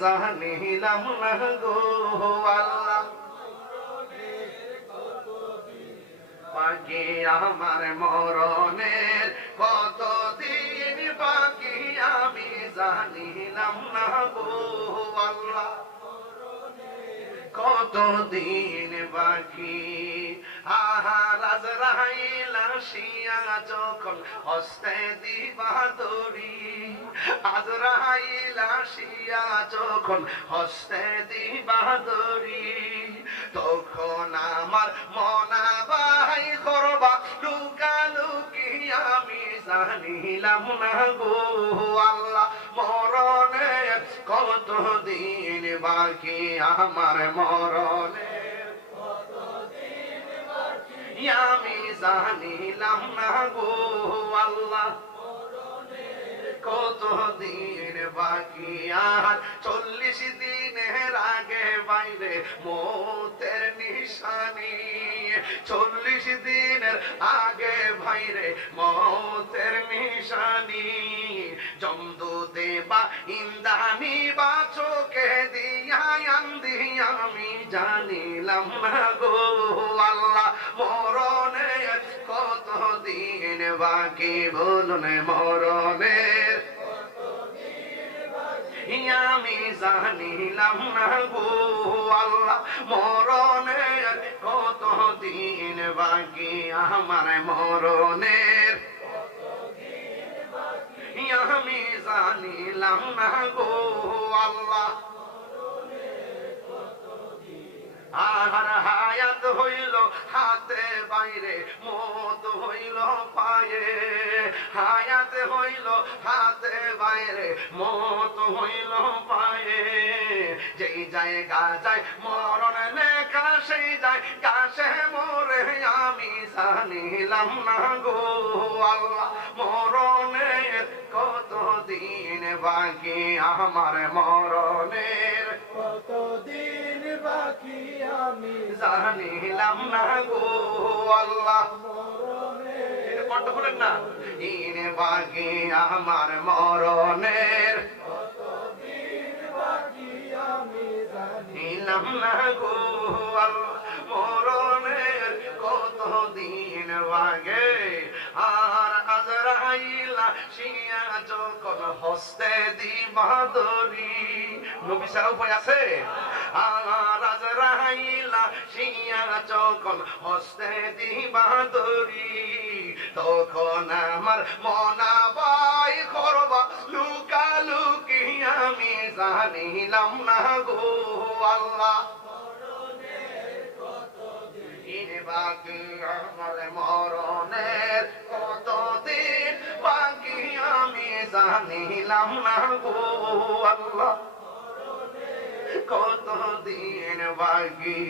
জানিলাম না গো আল্লাহ। বাকি আমার মরণের কতদিন বাকি আমি জানিলাম না গো আল্লাহ। কতদিন বাকি আহার আজরাইল আসিয়া যখন হস্তে দিবা দড়ি, আজরাইল আসিয়া যখন হস্তে দিবা দড়ি, তখন আমার মনাবাই করবা লুকালুকি আমি জানিলাম না গো আল্লাহ। মরণে কতদিন বাকি আমার মরণে আমি জানিলাম না গো আল্লাহ। কতদিন বাকি আর 40 দিনের আগে বাইরে মৌতের নিশানি, 40 দিনের আগে বাইরে মৌতের নিশানি, জমদূতে বা ইন্দানি বা চোখে দিয়া আন্দি আমি জানিলাম না গো আল্লাহ। মরণে কতদিন বাকি বলুন মরণের আমি জানিলাম না গো আল্লাহ। মরণের কতদিন বাকি আমার মরণের আমি জানিলাম না গো আল্লাহ। আর হায়াত হইল হাতে বাইরে মত হইল পায়ে, হায়াত হইল হাতে বাইরে মত হইল পায়ে, যেই জায়গা যায় মরণ লেখা সেই জায়গা সে মরে আমি জানিলাম না গো আল্লাহ। মরণের কতদিন বাকি আমার মরণের কতদিন বাকি আমি জানিলাম না গো আল্লাহ। মরণের কণ্ঠ করেন না, ইন বাকি আমার মরণের কতদিন বাকি আমি জানিলাম না গো আল্লাহ। মরণের কতদিন বাগে আর আজরাইল আসিয়া যখন হস্তে দিবা দড়ি, নবী ছাড়া উপায় আছে? আর আজরাইল আসিয়া যখন হস্তে দিবা দড়ি, তখন আমার মনাবাই করবা লুকালুকি আমি জানিলাম না গো আল্লাহ। বাকি আমার মরণের কতদিন বাকি আমি জানিলাম না গো আল্লাহ। কতদিন বাকি